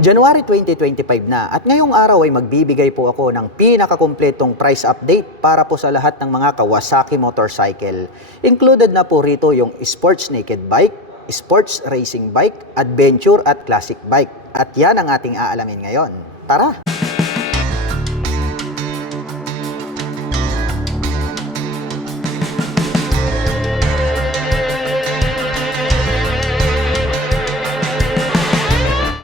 January 2025 na at ngayong araw ay magbibigay po ako ng pinakakumpletong price update para po sa lahat ng mga Kawasaki motorcycle. Included na po rito yung sports naked bike, sports racing bike, adventure at classic bike. At yan ang ating aalamin ngayon. Tara!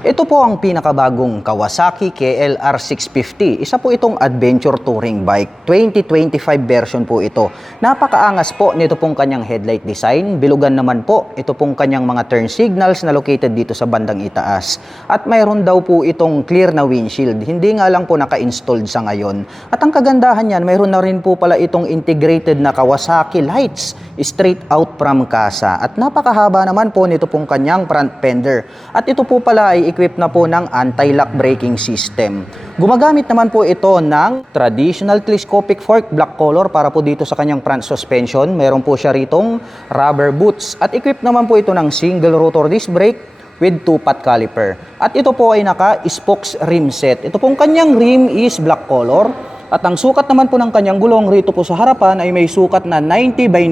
Ito po ang pinakabagong Kawasaki KLR 650. Isa po itong adventure touring bike. 2025 version po ito. Napakaangas po nito pong kanyang headlight design. Bilugan naman po ito pong kanyang mga turn signals na located dito sa bandang itaas. At mayroon daw po itong clear na windshield. Hindi nga lang po naka-installed sa ngayon. At ang kagandahan yan, mayroon na rin po pala itong integrated na Kawasaki lights straight out from casa. At napakahaba naman po nito pong kanyang front fender. At ito po pala ay equipped na po ng anti-lock braking system. Gumagamit naman po ito ng traditional telescopic fork black color para po dito sa kanyang front suspension. Meron po siya ritong rubber boots at equipped naman po ito ng single rotor disc brake with 2-pot caliper. At ito po ay naka-spokes rim set. Ito pong kanyang rim is black color. At ang sukat naman po ng kanyang gulong rito po sa harapan ay may sukat na 90 by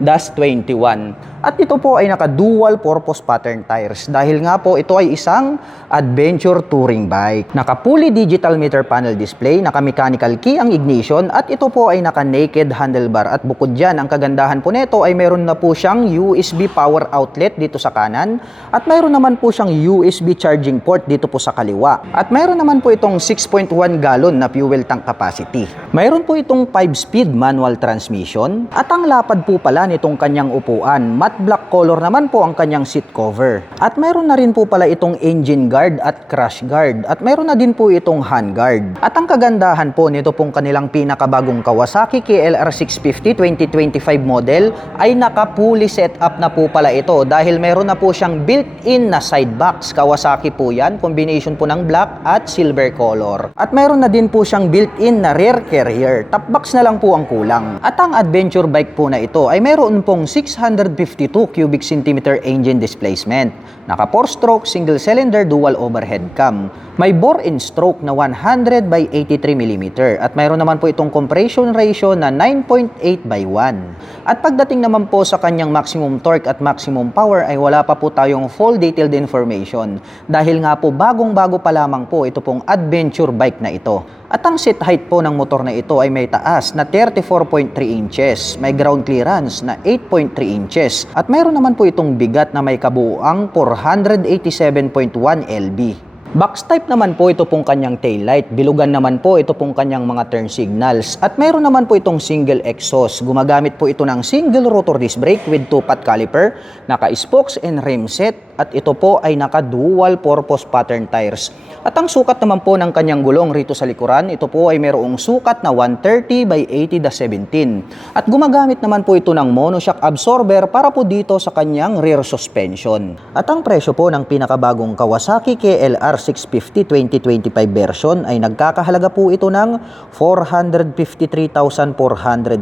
90-21. At ito po ay naka-dual purpose pattern tires dahil nga po ito ay isang adventure touring bike. Naka-fully digital meter panel display, naka-mechanical key ang ignition at ito po ay naka-naked handlebar. At bukod dyan, ang kagandahan po nito ay meron na po siyang USB power outlet dito sa kanan at meron naman po siyang USB charging port dito po sa kaliwa. At meron naman po itong 6.1 gallon na fuel tank capacity. Mayroon po itong 5-speed manual transmission at ang lapad po pala nitong kanyang upuan, matte black color naman po ang kanyang seat cover. At mayroon na rin po pala itong engine guard at crash guard at mayroon na din po itong hand guard. At ang kagandahan po nito pong kanilang pinakabagong Kawasaki KLR 650 2025 model ay naka-fully set up na po pala ito dahil mayroon na po siyang built-in na side box. Kawasaki po yan, combination po ng black at silver color. At mayroon na din po siyang built-in na rear carrier. Top box na lang po ang kulang. At ang adventure bike po na ito ay mayroon pong 652 cubic centimeter engine displacement. Naka 4-stroke single cylinder dual overhead cam. May bore and stroke na 100 by 83 mm at mayroon naman po itong compression ratio na 9.8 by 1. At pagdating naman po sa kanyang maximum torque at maximum power ay wala pa po tayong full detailed information dahil nga po bagong-bago pa lamang po ito pong adventure bike na ito. At ang seat height po ng motor na ito ay may taas na 34.3 inches, may ground clearance na 8.3 inches at mayroon naman po itong bigat na may kabuuang 487.1 lb. Box type naman po ito pong kanyang taillight. Bilugan naman po ito pong kanyang mga turn signals. At mayroon naman po itong single exhaust. Gumagamit po ito ng single rotor disc brake with 2-pot caliper, naka-spokes and rim set. At ito po ay naka-dual purpose pattern tires. At ang sukat naman po ng kanyang gulong rito sa likuran, ito po ay mayroong sukat na 130 by 80-17. At gumagamit naman po ito ng monoshock absorber para po dito sa kanyang rear suspension. At ang presyo po ng pinakabagong Kawasaki KLR 650 2025 version ay nagkakahalaga po ito ng 453,400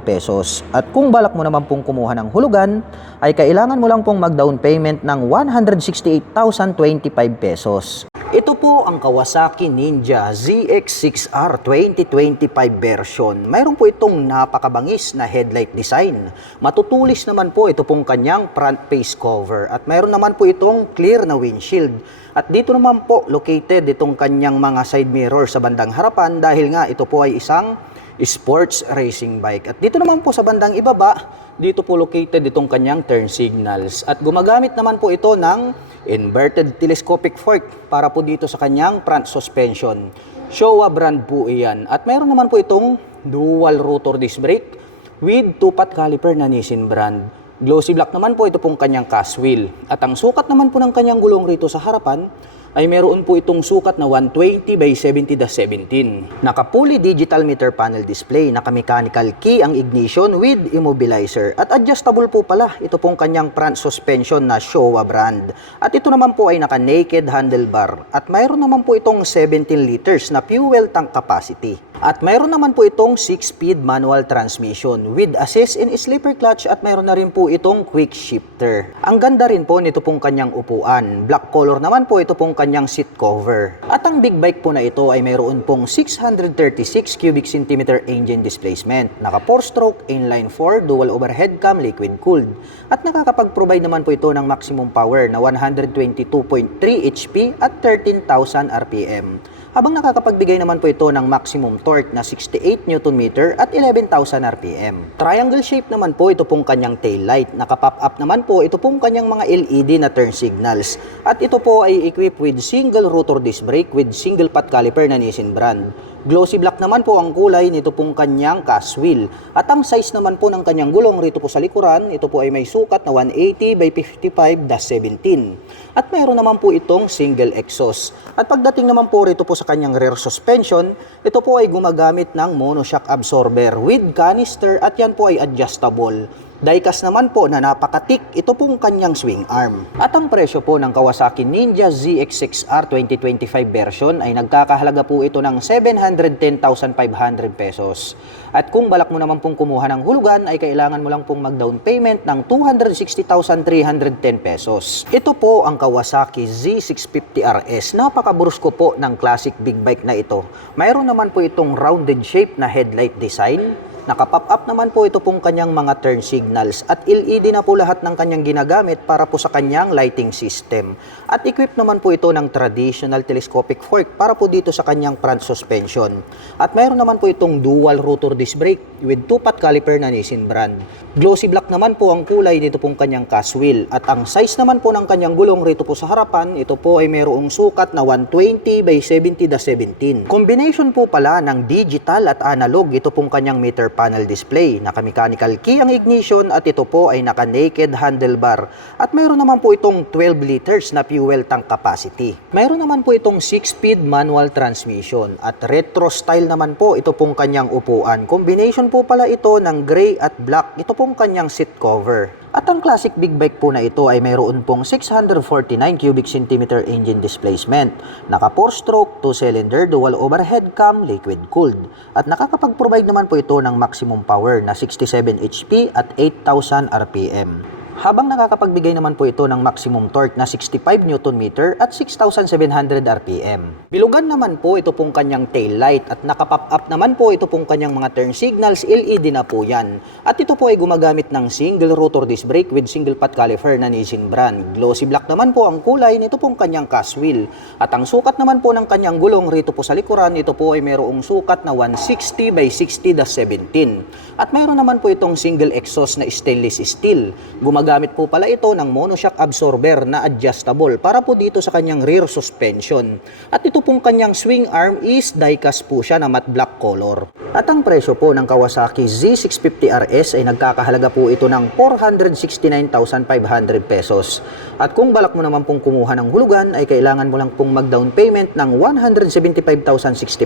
pesos. At kung balak mo naman pong kumuha ng hulugan, ay kailangan mo lang pong mag-down payment ng 168,025 pesos. Ito po ang Kawasaki Ninja ZX-6R 2025 version. Mayroon po itong napakabangis na headlight design. Matutulis naman po ito pong kanyang front face cover. At mayroon naman po itong clear na windshield. At dito naman po located itong kanyang mga side mirror sa bandang harapan dahil nga ito po ay isang sports racing bike. At dito naman po sa bandang ibaba, dito po located itong kanyang turn signals. At gumagamit naman po ito ng inverted telescopic fork para po dito sa kanyang front suspension. Showa brand po iyan. At mayroon naman po itong dual rotor disc brake with 2-pot caliper na Nissin brand. Glossy black naman po ito pong kanyang cast wheel. At ang sukat naman po ng kanyang gulong rito sa harapan ay meron po itong sukat na 120 by 70-17. Naka-fully digital meter panel display, naka-mechanical key ang ignition with immobilizer. At adjustable po pala ito pong kanyang front suspension na Showa brand. At ito naman po ay naka-naked handlebar. At mayroon naman po itong 17 liters na fuel tank capacity. At mayroon naman po itong 6-speed manual transmission with assist in slipper clutch at mayroon na rin po itong quick shifter. Ang ganda rin po nito pong kanyang upuan. Black color naman po ito pong kanyang seat cover. At ang big bike po na ito ay mayroon pong 636 cubic centimeter engine displacement. Naka 4-stroke, inline 4, dual overhead cam, liquid cooled. At nakakapag-provide naman po ito ng maximum power na 122.3 HP at 13,000 RPM. Habang nakakapagbigay naman po ito ng maximum torque na 68 Nm at 11,000 RPM. Triangle shape naman po ito pong kanyang tail light. Naka-pop up naman po ito pong kanyang mga LED na turn signals. At ito po ay equipped with single rotor disc brake with single pot caliper na Nissin brand. Glossy black naman po ang kulay nito pong kanyang cast wheel. At ang size naman po ng kanyang gulong rito po sa likuran, ito po ay may sukat na 180 by 55-17. At mayroon naman po itong single exhaust. At pagdating naman po rito po sa kanyang rear suspension, ito po ay gumagamit ng monoshock absorber with canister at yan po ay adjustable. Diecast naman po na napakatik, ito pong kanyang swing arm. At ang presyo po ng Kawasaki Ninja ZX6R 2025 version ay nagkakahalaga po ito ng 710,500 pesos. At kung balak mo naman pong kumuha ng hulugan ay kailangan mo lang pong mag-down payment ng 260,310 pesos. Ito po ang Kawasaki Z650RS. Napakaburusko po ng classic big bike na ito. Mayroon naman po itong rounded shape na headlight design. Naka-pop up naman po ito pong kanyang mga turn signals at LED na po lahat ng kanyang ginagamit para po sa kanyang lighting system. At equipped naman po ito ng traditional telescopic fork para po dito sa kanyang front suspension. At mayroon naman po itong dual rotor disc brake with 2-pot caliper na Nissin brand. Glossy black naman po ang kulay nito pong kanyang cast wheel. At ang size naman po ng kanyang gulong rito po sa harapan, ito po ay mayroong sukat na 120 by 70-17. Combination po pala ng digital at analog ito pong kanyang meter panel display. Naka-mechanical key ang ignition at ito po ay naka-naked handlebar. At mayroon naman po itong 12 liters na fuel tank capacity. Mayroon naman po itong 6-speed manual transmission at retro style naman po ito pong kanyang upuan. Combination po pala ito ng gray at black. Ito pong kanyang seat cover. At ang classic big bike po na ito ay mayroon pong 649 cubic centimeter engine displacement. Naka 4-stroke, 2-cylinder, dual overhead cam, liquid cooled. At nakakapag-provide naman po ito ng maximum power na 67 HP at 8,000 RPM. Habang nakakapagbigay naman po ito ng maximum torque na 65 Nm at 6,700 RPM. Bilugan naman po ito pong kanyang tail light at nakapop up naman po ito pong kanyang mga turn signals, LED na po yan. At ito po ay gumagamit ng single rotor disc brake with single pot caliper na Nissin brand. Glossy black naman po ang kulay nito pong kanyang cast wheel. At ang sukat naman po ng kanyang gulong rito po sa likuran, ito po ay mayroong sukat na 160 by 60-17. At mayroon naman po itong single exhaust na stainless steel. Gumagamit po pala ito ng monoshock absorber na adjustable para po dito sa kanyang rear suspension. At ito pong kanyang swing arm is diecast po siya na matte black color. At ang presyo po ng Kawasaki Z650RS ay nagkakahalaga po ito ng 469,500 pesos. At kung balak mo naman pong kumuha ng hulugan ay kailangan mo lang pong mag-down payment ng 175,060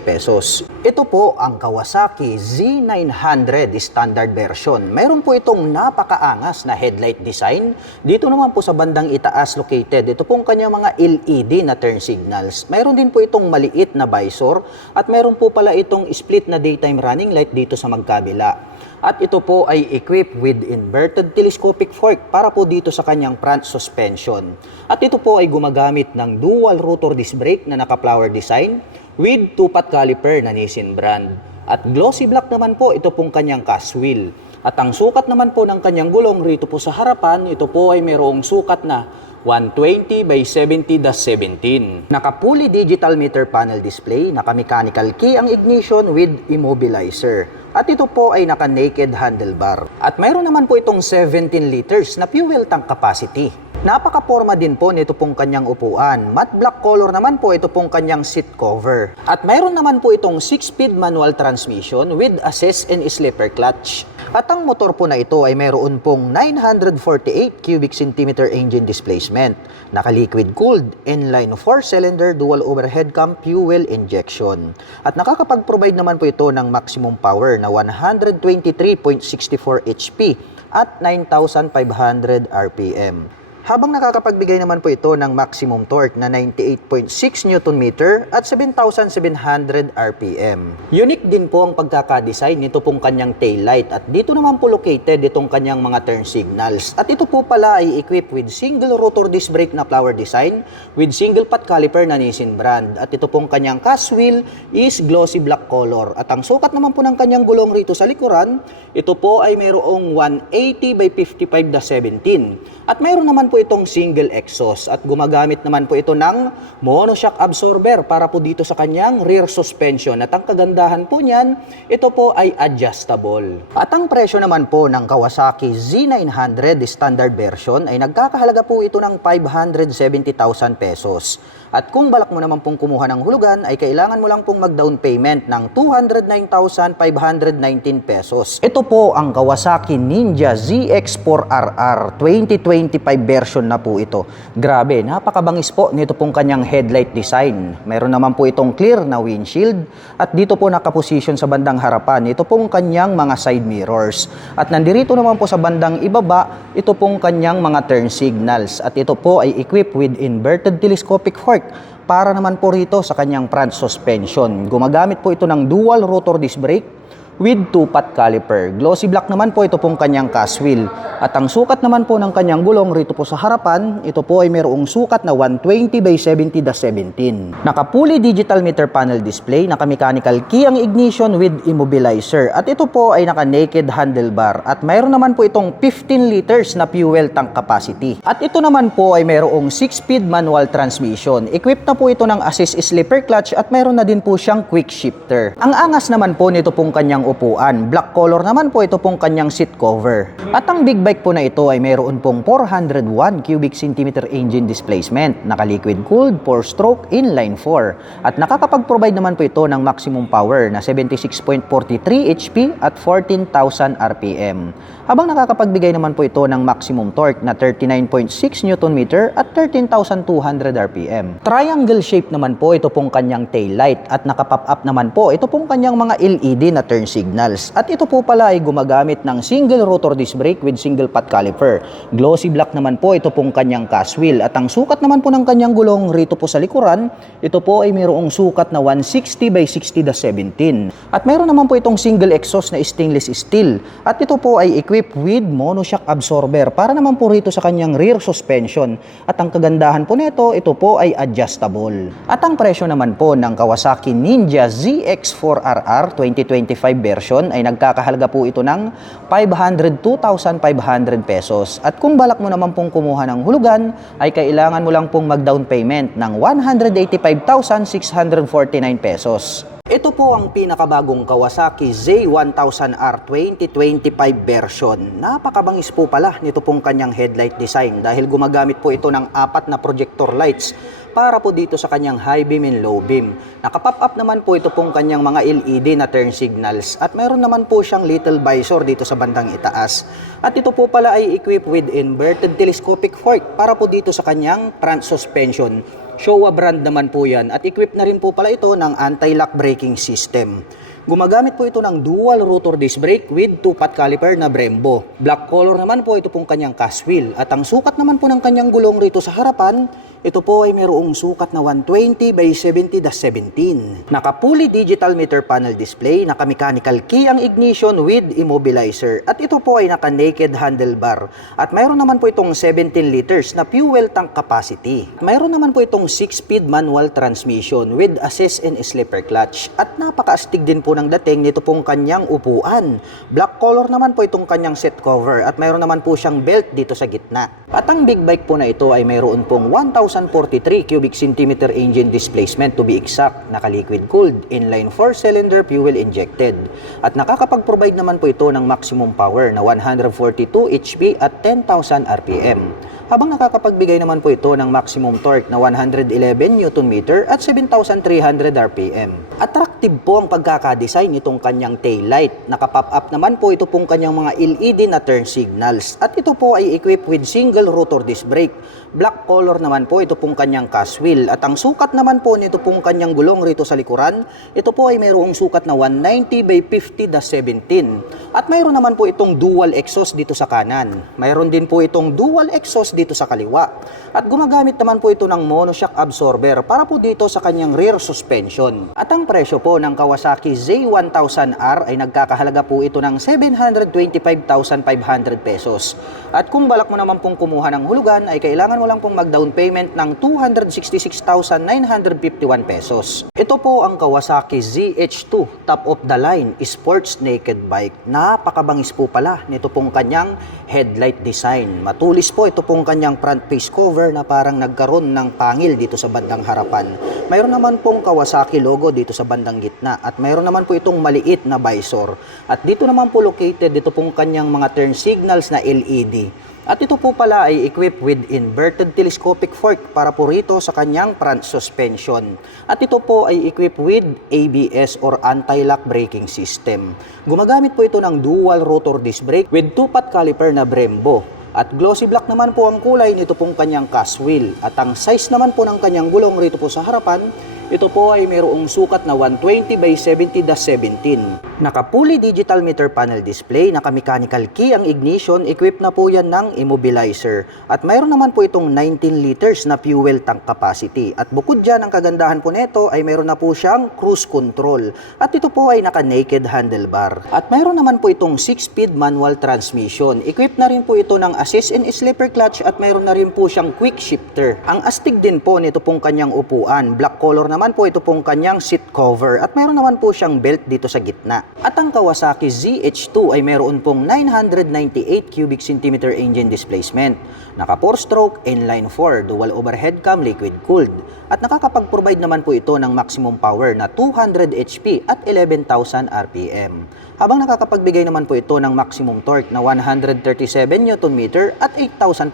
pesos. Ito po ang Kawasaki Z900 standard version. Mayroon po itong napakaangas na headlight design. Dito naman po sa bandang itaas located, ito pong kanyang mga LED na turn signals. Mayroon din po itong maliit na visor at mayroon po pala itong split na daytime running light dito sa magkabila. At ito po ay equipped with inverted telescopic fork para po dito sa kanyang front suspension. At ito po ay gumagamit ng dual rotor disc brake na naka-flower design with 2-pot caliper na Nissin brand. At glossy black naman po ito pong kanyang cast wheel. At ang sukat naman po ng kanyang gulong rito po sa harapan, ito po ay mayroong sukat na 120 by 70-17. Naka-fully digital meter panel display, naka-mechanical key ang ignition with immobilizer. At ito po ay naka-naked handlebar. At mayroon naman po itong 17 liters na fuel tank capacity. Napaka-porma din po nito pong kanyang upuan. Matte black color naman po ito pong kanyang seat cover. At mayroon naman po itong 6-speed manual transmission with assist and slipper clutch. At ang motor po na ito ay mayroon pong 948 cubic centimeter engine displacement. Naka-liquid cooled, inline 4-cylinder, dual overhead cam, fuel injection. At nakakapag-provide naman po ito ng maximum power na 123.64 HP at 9,500 RPM. habang nakakapagbigay naman po ito ng maximum torque na 98.6 Nm at 7,700 RPM. Unique din po ang pagkakadesign nito pong kanyang taillight at dito naman po located itong kanyang mga turn signals. At ito po pala ay equipped with single rotor disc brake na flower design with single pot caliper na Nissin brand. At ito pong kanyang cast wheel is glossy black color. At ang sukat naman po ng kanyang gulong rito sa likuran, ito po ay mayroong 180 by 55/17. At mayroon naman po itong single exhaust at gumagamit naman po ito ng monoshock absorber para po dito sa kanyang rear suspension. At ang kagandahan po niyan, ito po ay adjustable. At ang presyo naman po ng Kawasaki Z900 standard version ay nagkakahalaga po ito ng 570,000 pesos. At kung balak mo naman pong kumuha ng hulugan, ay kailangan mo lang pong mag-down payment ng 209,519 pesos. Ito po ang Kawasaki Ninja ZX4RR 2025 version na po ito. Grabe, napakabangis po nito pong kanyang headlight design. Meron naman po itong clear na windshield at dito po nakaposisyon sa bandang harapan ito pong kanyang mga side mirrors. At nandirito naman po sa bandang ibaba, ito pong kanyang mga turn signals. At ito po ay equipped with inverted telescopic fork para naman po rito sa kanyang front suspension. Gumagamit po ito ng dual rotor disc brake with 2-pot caliper. Glossy black naman po ito pong kanyang cast wheel. At ang sukat naman po ng kanyang gulong rito po sa harapan, ito po ay mayroong sukat na 120 by 70/17. Naka-fully digital meter panel display, naka-mechanical key ang ignition with immobilizer. At ito po ay naka-naked handlebar. At mayroon naman po itong 15 liters na fuel tank capacity. At ito naman po ay mayroong 6-speed manual transmission. Equipped na po ito ng assist slipper clutch at mayroon na din po siyang quick shifter. Ang angas naman po nito pong kanyang upuan. Black color naman po ito pong kanyang seat cover. At ang big bike po na ito ay mayroon pong 401 cubic centimeter engine displacement, naka-liquid cooled 4-stroke inline 4. At nakakapag-provide naman po ito ng maximum power na 76.43 HP at 14,000 RPM. Habang nakakapagbigay naman po ito ng maximum torque na 39.6 Nm at 13,200 RPM. Triangle shape naman po ito pong kanyang taillight at naka-pop up naman po ito pong kanyang mga LED na turn signals. At ito po pala ay gumagamit ng single rotor disc brake with single pot caliper. Glossy black naman po ito pong kanyang cast wheel. At ang sukat naman po ng kanyang gulong rito po sa likuran, ito po ay mayroong sukat na 160 by 60/17. At mayroon naman po itong single exhaust na stainless steel. At ito po ay equipped with monoshock absorber para naman po rito sa kanyang rear suspension. At ang kagandahan po nito, ito po ay adjustable. At ang presyo naman po ng Kawasaki Ninja ZX4RR 2025 version ay nagkakahalaga po ito ng 502,500 pesos. At kung balak mo naman pong kumuha ng hulugan, ay kailangan mo lang pong mag-down payment ng 185,649 pesos. Ito po ang pinakabagong Kawasaki Z1000R 2025 version. Napakabangis po pala nito pong kanyang headlight design dahil gumagamit po ito ng 4 na projector lights para po dito sa kanyang high beam and low beam. Naka-pop up naman po ito pong kanyang mga LED na turn signals at mayroon naman po siyang little visor dito sa bandang itaas. At ito po pala ay equipped with inverted telescopic fork para po dito sa kanyang front suspension. Showa brand naman po yan at equipped na rin po pala ito ng anti-lock braking system. Gumagamit po ito ng dual rotor disc brake with 2-pot caliper na Brembo. Black color naman po ito pong kanyang cast wheel. At ang sukat naman po ng kanyang gulong rito sa harapan, ito po ay mayroong sukat na 120 by 70/17. Naka-fully digital meter panel display, naka-mechanical key ang ignition with immobilizer. At ito po ay naka-naked handlebar. At mayroon naman po itong 17 liters na fuel tank capacity. Mayroon naman po itong 6-speed manual transmission with assist and slipper clutch. At napakaastig din po ng dating nito pong kanyang upuan. Black color naman po itong kanyang seat cover at mayroon naman po siyang belt dito sa gitna. At ang big bike po na ito ay mayroon pong 1,043 cubic centimeter engine displacement to be exact, naka-liquid cooled, inline 4-cylinder fuel injected. At nakakapag-provide naman po ito ng maximum power na 142 HP at 10,000 RPM. Habang nakakapagbigay naman po ito ng maximum torque na 111 Nm at 7,300 RPM. Attractive po ang pagkakadaan pagkakadesign nitong kanyang taillight. Naka-pop up naman po ito pong kanyang mga LED na turn signals. At ito po ay equipped with single rotor disc brake. Black color naman po ito pong kanyang cast wheel. At ang sukat naman po nito pong kanyang gulong rito sa likuran, ito po ay mayroong sukat na 190 by 50-17. At mayroon naman po itong dual exhaust dito sa kanan. Mayroon din po itong dual exhaust dito sa kaliwa. At gumagamit naman po ito ng monoshock absorber para po dito sa kanyang rear suspension. At ang presyo po ng Kawasaki Z1000R ay nagkakahalaga po ito ng 725,500 pesos. At kung balak mo naman pong kumuha ng hulugan ay kailangan mo lang pong mag-down payment ng 266,951 pesos. Ito po ang Kawasaki ZH2 top of the line sports naked bike. Napakabangis po pala nito pong kanyang headlight design. Matulis po ito pong kanyang front face cover na parang nagkaroon ng pangil dito sa bandang harapan. Mayroon naman pong Kawasaki logo dito sa bandang gitna at mayroon naman po itong maliit na visor. At dito naman po located dito pong kanyang mga turn signals na LED. At ito po pala ay equipped with inverted telescopic fork para po rito sa kanyang front suspension. At ito po ay equipped with ABS or anti-lock braking system. Gumagamit po ito ng dual rotor disc brake with 2-pot caliper na Brembo. At glossy black naman po ang kulay nito pong kanyang cast wheel. At ang size naman po ng kanyang gulong rito po sa harapan, ito po ay mayroong sukat na 120 by 70-17. Naka-fully digital meter panel display, naka-mechanical key ang ignition, equipped na po yan ng immobilizer. At mayroon naman po itong 19 liters na fuel tank capacity. At bukod dyan, ang kagandahan po nito ay mayroon na po siyang cruise control. At ito po ay naka-naked handlebar. At mayroon naman po itong 6-speed manual transmission. Equipped na rin po ito ng assist and slipper clutch at mayroon na rin po siyang quick shifter. Ang astig din po nito pong kanyang upuan. Black color naman po ito pong kanyang seat cover. At mayroon naman po siyang belt dito sa gitna. At ang Kawasaki ZH2 ay mayroon pong 998 cubic centimeter engine displacement. Naka 4-stroke, inline 4, dual overhead cam, liquid cooled. At nakakapag-provide naman po ito ng maximum power na 200 HP at 11,000 RPM. Habang nakakapagbigay naman po ito ng maximum torque na 137 Nm at 8,500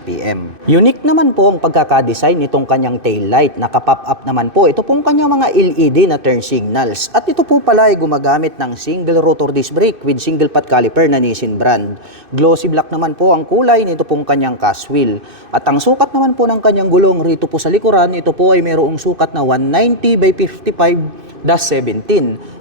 RPM. Unique naman po ang pagkakadesign nitong kanyang taillight. Naka-pop up naman po ito pong kanyang mga LED na turn signals. At ito po pala ay gumagamit ng single rotor disc brake with single pot caliper na Nissin brand. Glossy black naman po ang kulay nito pong kanyang cast wheel. At ang sukat naman po ng kanyang gulong rito po sa likuran, ito po ay mayroong sukat na 190 by 55-17.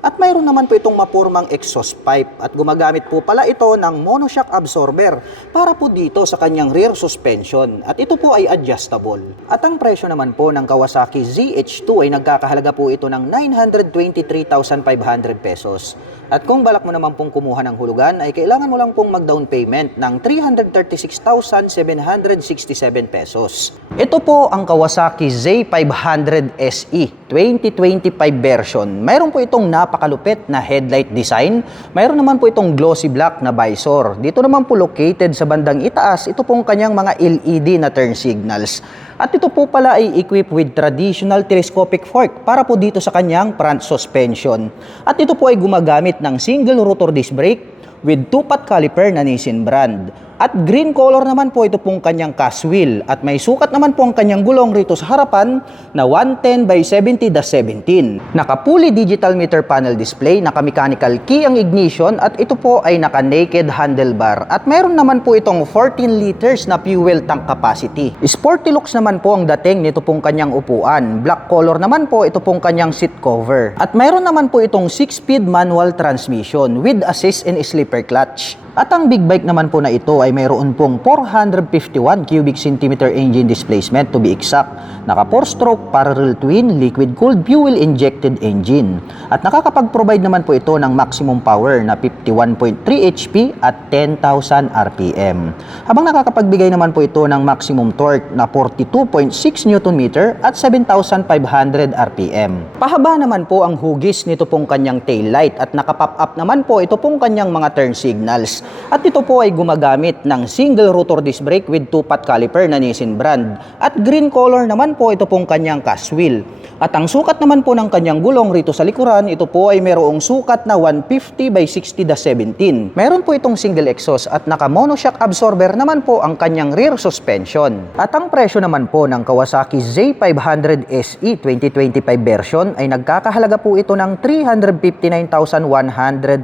At mayroon naman po itong mapormang exhaust pipe at gumagamit po pala ito ng monoshock absorber para po dito sa kanyang rear suspension at ito po ay adjustable. At ang presyo naman po ng Kawasaki ZH2 ay nagkakahalaga po ito ng 923,500 pesos. At kung balak mo naman pong kumuha ng hulugan ay kailangan mo lang pong mag-down payment ng 336,767 pesos. Ito po ang Kawasaki Z500 SE 2025 version. Mayroon po itong napakalupit na headlight design. Mayroon naman po itong glossy black na visor. Dito naman po located sa bandang itaas, ito pong kanyang mga LED na turn signals. At ito po pala ay equipped with traditional telescopic fork para po dito sa kanyang front suspension. At ito po ay gumagamit ng single rotor disc brake with 2-pot caliper na Nissin brand. At green color naman po ito pong kanyang cast wheel. At may sukat naman po ang kanyang gulong rito sa harapan na 110 by 70-17. Naka-fully digital meter panel display, naka-mechanical key ang ignition at ito po ay naka-naked handlebar. At mayroon naman po itong 14 liters na fuel tank capacity. Sporty looks naman po ang dating nito pong kanyang upuan. Black color naman po ito pong kanyang seat cover. At mayroon naman po itong 6-speed manual transmission with assist and slipper clutch. At ang big bike naman po na ito ay mayroon pong 451 cubic centimeter engine displacement to be exact. Naka 4-stroke parallel twin liquid cooled fuel injected engine. At nakakapag-provide naman po ito ng maximum power na 51.3 HP at 10,000 RPM. Habang nakakapagbigay naman po ito ng maximum torque na 42.6 Nm at 7,500 RPM. Pahaba naman po ang hugis nito pong kanyang taillight at nakapop up naman po ito pong kanyang mga turn signals. At ito po ay gumagamit ng single rotor disc brake with 2-pot caliper na Nissin brand. At green color naman po ito pong kanyang cast wheel. At ang sukat naman po ng kanyang gulong rito sa likuran, ito po ay mayroong sukat na 150 by 60-17. Meron po itong single exhaust at naka monoshock absorber naman po ang kanyang rear suspension. At ang presyo naman po ng Kawasaki Z500 SE 2025 version ay nagkakahalaga po ito ng 359,100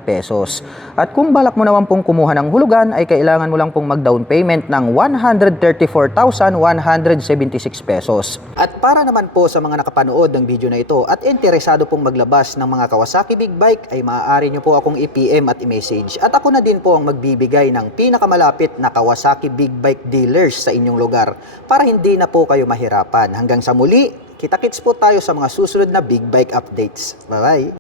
pesos. At kung balak mo naman pong kumuha ng hulugan ay kailangan mo lang pong mag-down payment ng 134,176 pesos. At para naman po sa mga nakapanood ng video na ito at interesado pong maglabas ng mga Kawasaki Big Bike ay maaari nyo po akong i-PM at i-message. At ako na din po ang magbibigay ng pinakamalapit na Kawasaki Big Bike dealers sa inyong lugar para hindi na po kayo mahirapan. Hanggang sa muli, kita-kits po tayo sa mga susunod na Big Bike updates. Bye-bye!